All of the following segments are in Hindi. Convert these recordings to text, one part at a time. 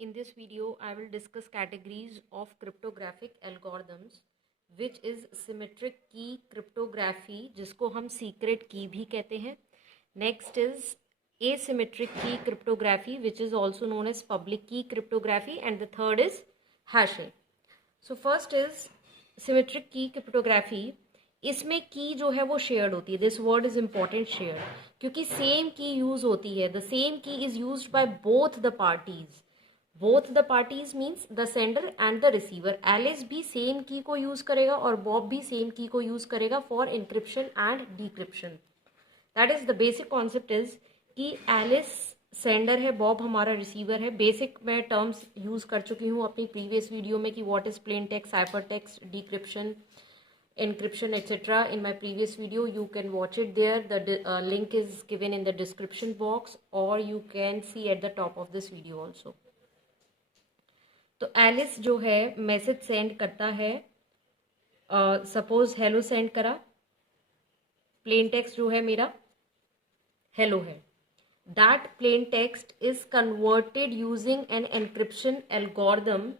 In this video, I will discuss categories of cryptographic algorithms, which is symmetric key cryptography, जिसको हम secret key भी कहते हैं. Next is asymmetric key cryptography, which is also known as public key cryptography, and the third is hashing. So first is symmetric key cryptography. इसमें की जो है वो शेयर्ड होती है. This word is important, shared, क्योंकि सेम की यूज होती है. The same key is used by both the parties. Both the parties means the sender and the receiver. Alice भी सेम की को यूज करेगा और बॉब भी सेम की को यूज करेगा for encryption and decryption. That is the basic concept is कि एलिस सेंडर है, बॉब हमारा रिसीवर है. बेसिक मैं टर्म्स यूज कर चुकी हूँ अपनी प्रीवियस वीडियो में कि what is plain text, cipher text, decryption, encryption, etc. in my previous video. You can watch it there. The link is given in the description box, or you can see at the top of this video also. तो एलिस जो है मैसेज सेंड करता है. सपोज हेलो सेंड करा. प्लेन टेक्स्ट जो है मेरा हेलो है. That plain text is converted using an encryption algorithm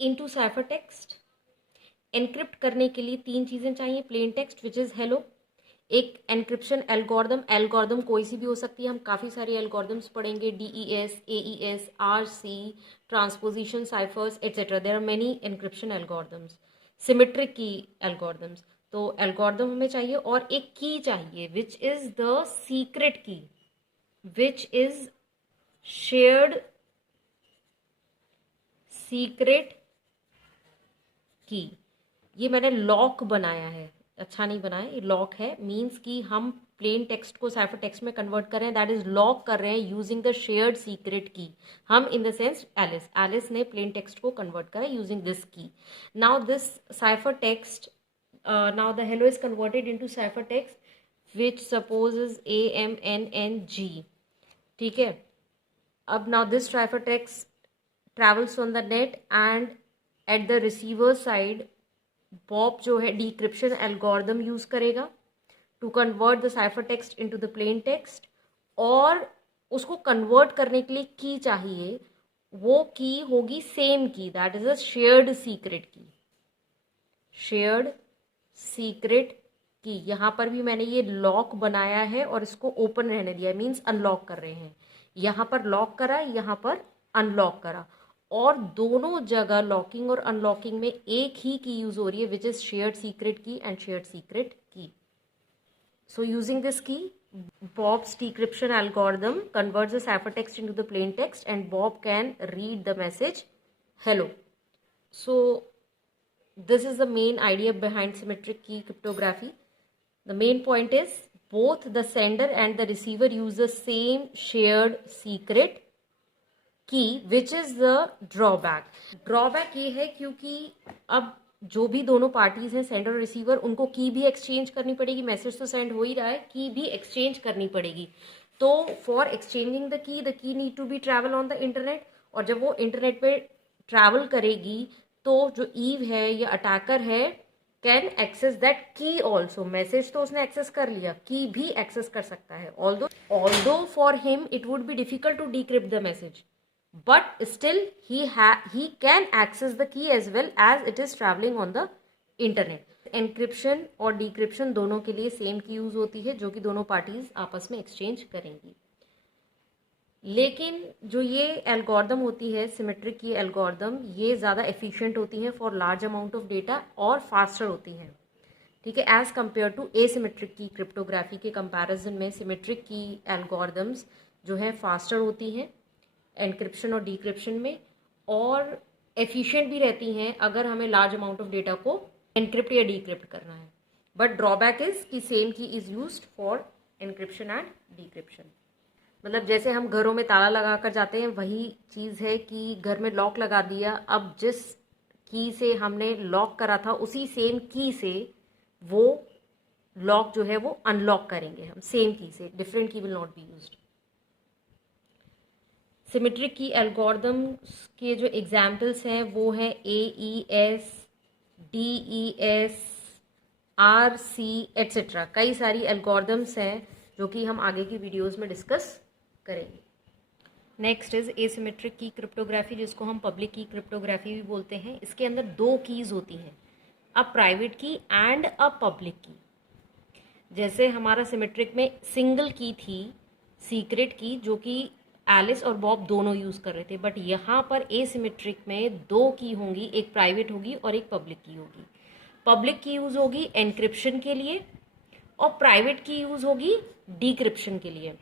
into cipher text. Encrypt करने के लिए तीन चीजें चाहिए. Plain text which is hello, एक एनक्रिप्शन एल्गोरिथम. एल्गोरिथम कोई सी भी हो सकती है, हम काफ़ी सारे एल्गोरिथम्स पढ़ेंगे. DES, AES, RC, transposition, ciphers, etcetera. There are many encryption algorithms. Symmetric key algorithms. तो एल्गोरिथम हमें चाहिए और एक की चाहिए विच इज द सीक्रेट की, विच इज शेयर्ड सीक्रेट की. ये मैंने लॉक बनाया है, अच्छा नहीं बनाया, ये लॉक है. मीन्स कि हम प्लेन टेक्स्ट को साइफर टेक्स्ट में कन्वर्ट कर रहे हैं. दैट इज लॉक कर रहे हैं using the shared secret key. हम इन द सेंस एलिस ने प्लेन टेक्स्ट को कन्वर्ट करा using this key. Now this cipher text, now the hello is converted into cipher text which suppose is AMNNG. ठीक है. अब now this cipher text travels on the net and at the receiver side Bob जो है डिक्रिप्शन एल्गोरिथम यूज करेगा to convert the cipher text into the plain text. और उसको कन्वर्ट करने के लिए की चाहिए. वो की होगी सेम की. That is a shared secret की. शेयर्ड सीक्रेट की. यहां पर भी मैंने ये लॉक बनाया है और इसको ओपन रहने दिया, मीन्स अनलॉक कर रहे हैं. यहां पर लॉक करा, यहां पर अनलॉक करा, और दोनों जगह लॉकिंग और अनलॉकिंग में एक ही की यूज हो रही है विच इज शेयर्ड सीक्रेट की एंड शेयर्ड सीक्रेट की. सो यूजिंग दिस की, Bob's decryption algorithm converts the ciphertext into the plain text and Bob can read the message hello. So this is the main idea behind symmetric key cryptography. The main point is both the sender and the receiver use the same shared secret की, which is the drawback. Drawback ये है क्योंकि अब जो भी दोनों पार्टीज हैं, सेंडर और रिसीवर, उनको की भी एक्सचेंज करनी पड़ेगी. मैसेज तो सेंड हो ही रहा है, की भी एक्सचेंज करनी पड़ेगी. तो for exchanging the key need to be travel on the internet. और जब वो इंटरनेट पे ट्रैवल करेगी तो जो ईव है या अटैकर है कैन एक्सेस दैट की ऑल्सो. मैसेज तो उसने एक्सेस कर लिया, की भी एक्सेस कर सकता है. Although for him it would be difficult to decrypt the message, but still he can access the key as well as it is traveling on the internet. Encryption और डिक्रिप्शन दोनों के लिए सेम की यूज होती है जो कि दोनों पार्टीज आपस में एक्सचेंज करेंगी. लेकिन जो ये एल्गोरिथम होती है, सिमेट्रिक की एल्गोरिथम, ये ज़्यादा एफिशिएंट होती है for large amount of data और फास्टर होती हैं. ठीक है. As compare to asymmetric key cryptography के कंपैरिजन में सिमेट्रिक की एल्गोरिथम्स जो है फास्टर होती हैं एनक्रिप्शन और डिक्रिप्शन में, और एफिशिएंट भी रहती हैं अगर हमें लार्ज अमाउंट ऑफ डेटा को एनक्रिप्ट या डिक्रिप्ट करना है. बट ड्रॉबैक इज कि same key is used for encryption and decryption. मतलब जैसे हम घरों में ताला लगा कर जाते हैं, वही चीज़ है कि घर में लॉक लगा दिया. अब जिस की से हमने लॉक करा था उसी सेम की से वो लॉक जो है वो अनलॉक करेंगे हम, सेम की से. डिफरेंट की will not be used. Symmetric key algorithms के जो एग्जाम्पल्स हैं वो हैं AES, DES, RC, एट्सेट्रा. कई सारी एल्गोरिथम्स हैं जो कि हम आगे की वीडियोस में डिस्कस करेंगे. Next is asymmetric key cryptography, जिसको हम पब्लिक की क्रिप्टोग्राफी भी बोलते हैं। इसके अंदर दो कीज होती हैं, अ प्राइवेट की एंड अ पब्लिक की। जैसे हमारा सिमेट्रिक में सिंगल की थी, सीक्रेट की, जो कि एलिस और बॉब दोनों यूज कर रहे थे, बट यहाँ पर एसिमेट्रिक में दो की होंगी, एक प्राइवेट होगी और एक पब्लिक की होगी। पब्लिक की यूज होगी एनक्रिप्शन के लिए और प्राइवेट की यूज होगी डिक्रिप्शन के लिए।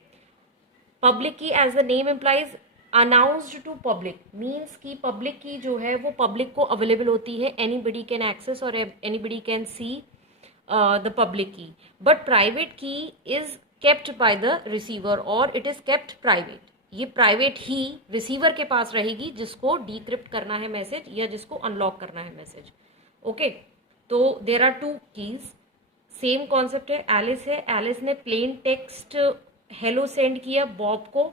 Public key as the name implies announced to public, means कि पब्लिक की जो है वो पब्लिक को अवेलेबल होती है, एनीबडी कैन एक्सेस और anybody can see the public key. But private key is kept by the receiver और इट इज केप्ट प्राइवेट। ये प्राइवेट ही रिसीवर के पास रहेगी जिसको डिक्रिप्ट करना है मैसेज या जिसको अनलॉक करना है मैसेज। ओके, तो there are two keys, same concept है। एलिस है, एलिस ने प्लेन टेक्स्ट हेलो सेंड किया बॉब को।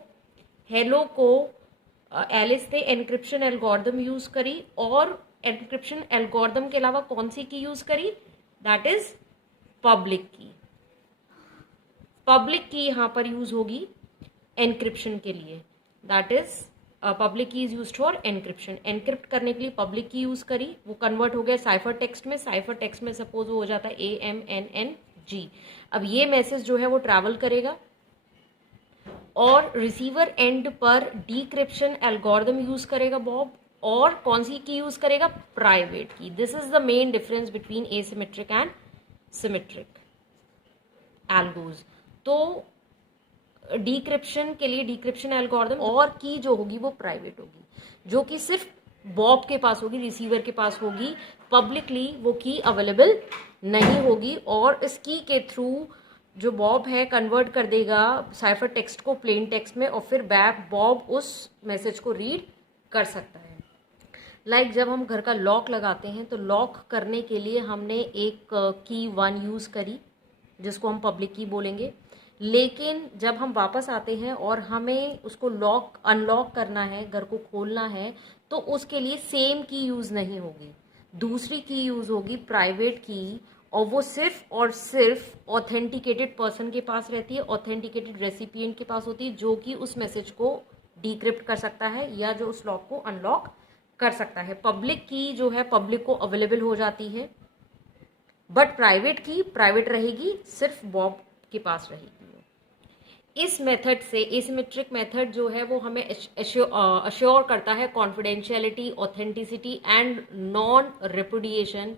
हेलो को एलिस ने एनक्रिप्शन एल्गोरिदम यूज करी और एनक्रिप्शन एल्गोरिदम के अलावा कौन सी की यूज करी, दैट इज पब्लिक की। पब्लिक की यहां पर यूज होगी एनक्रिप्शन के लिए, दैट इज पब्लिक की is use for encryption. Encrypt करने के लिए पब्लिक की यूज करी, वो कन्वर्ट हो गया साइफर टेक्स्ट में। साइफर टेक्स्ट में सपोज वो हो जाता है AMNNG। अब ये मैसेज जो है वो ट्रैवल करेगा और रिसीवर एंड पर डिक्रिप्शन एल्गोरिदम यूज करेगा बॉब, और कौन सी की यूज करेगा, प्राइवेट की। This is the main difference between asymmetric and symmetric algos. तो डिक्रिप्शन के लिए डिक्रिप्शन एल्गोरिदम और की जो होगी वो प्राइवेट होगी, जो कि सिर्फ बॉब के पास होगी, रिसीवर के पास होगी। पब्लिकली वो की अवेलेबल नहीं होगी और इस की के थ्रू जो बॉब है कन्वर्ट कर देगा साइफर टेक्स्ट को प्लेन टेक्स्ट में और फिर बॉब उस मैसेज को रीड कर सकता है। लाइक जब हम घर का लॉक लगाते हैं तो लॉक करने के लिए हमने एक की 1 यूज करी जिसको हम पब्लिक की बोलेंगे, लेकिन जब हम वापस आते हैं और हमें उसको लॉक अनलॉक करना है, घर को खोलना है, तो उसके लिए सेम की यूज नहीं होगी, दूसरी की यूज होगी प्राइवेट की, और वो सिर्फ और सिर्फ ऑथेंटिकेटेड पर्सन के पास रहती है, ऑथेंटिकेटेड रेसिपिएंट के पास होती है, जो कि उस मैसेज को डिक्रिप्ट कर सकता है या जो उस लॉक को अनलॉक कर सकता है। पब्लिक की जो है पब्लिक को अवेलेबल हो जाती है, बट प्राइवेट की प्राइवेट रहेगी, सिर्फ बॉब के पास रहेगी। इस मेथड से एसिमेट्रिक मेथड जो है वो हमें अश्योर करता है confidentiality, authenticity and non repudiation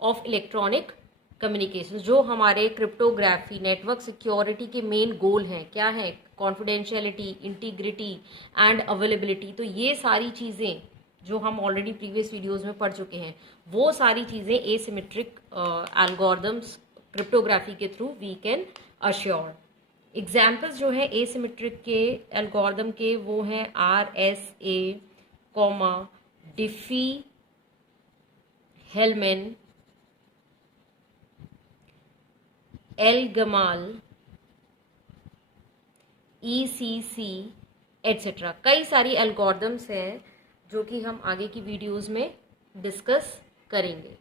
of electronic communication. जो हमारे क्रिप्टोग्राफी नेटवर्क सिक्योरिटी के मेन गोल हैं, क्या है, कॉन्फिडेंशियलिटी, इंटीग्रिटी एंड अवेलेबिलिटी। तो ये सारी चीज़ें जो हम ऑलरेडी प्रीवियस वीडियोस में पढ़ चुके हैं, वो सारी चीज़ें एसिमेट्रिक एल्गोरिदम्स क्रिप्टोग्राफी के through we can assure. Examples जो है एसिमेट्रिक के एल्गोरिदम के वो हैं RSA, Diffie, Hellman, ElGamal, ECC etcetera. कई सारी एल्गोरिदम्स हैं जो कि हम आगे की वीडियोस में डिस्कस करेंगे।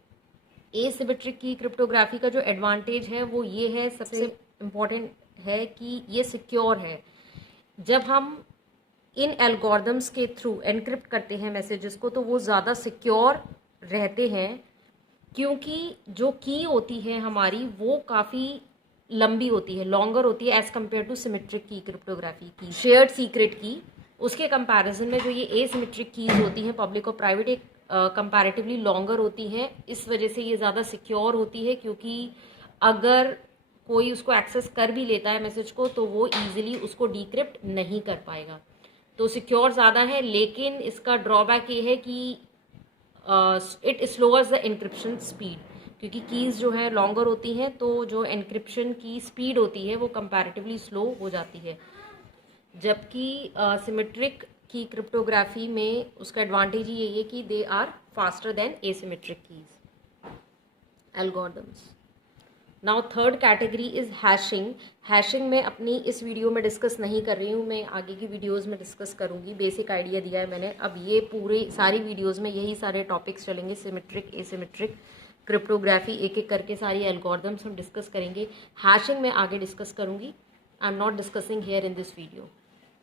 एसिमेट्रिक की क्रिप्टोग्राफी का जो एडवांटेज है वो ये है, सबसे इम्पोर्टेंट है कि ये सिक्योर है। जब हम इन एल्गोरिदम्स के थ्रू एनक्रिप्ट करते हैं मैसेजेस को तो वो ज़्यादा सिक्योर रहते हैं, क्योंकि जो की होती है हमारी वो काफ़ी लंबी होती है, लॉन्गर होती है as compare to symmetric key cryptography की। शेयर्ड सीक्रेट की उसके कंपैरिजन में जो ये एसिमेट्रिक कीज होती हैं पब्लिक और प्राइवेट, एक कंपैरेटिवली लॉन्गर होती हैं। इस वजह से ये ज़्यादा सिक्योर होती है, क्योंकि अगर कोई उसको एक्सेस कर भी लेता है मैसेज को तो वो इजीली उसको डिक्रिप्ट नहीं कर पाएगा, तो सिक्योर ज़्यादा है। लेकिन इसका ड्रॉबैक ये है कि इट स्लोअर्स द एनक्रिप्शन स्पीड, क्योंकि कीज़ जो है लॉन्गर होती हैं तो जो एनक्रिप्शन की स्पीड होती है वो कंपैरेटिवली स्लो हो जाती है। जबकि सिमेट्रिक की क्रिप्टोग्राफी में उसका एडवांटेज ही यही है कि they are faster than asymmetric keys algorithms. Now third category is hashing. Hashing में अपनी इस वीडियो में डिस्कस नहीं कर रही हूँ, मैं आगे की वीडियोस में डिस्कस करूँगी। बेसिक आइडिया दिया है मैंने, अब ये पूरी सारी वीडियोस में यही सारे टॉपिक्स चलेंगे, सिमेट्रिक, एसिमेट्रिक, क्रिप्टोग्राफी, एक एक करके सारी एल्गोरिदम्स हम डिस्कस करेंगे। हैशिंग में आगे डिस्कस करूँगी, I am not discussing here in this video.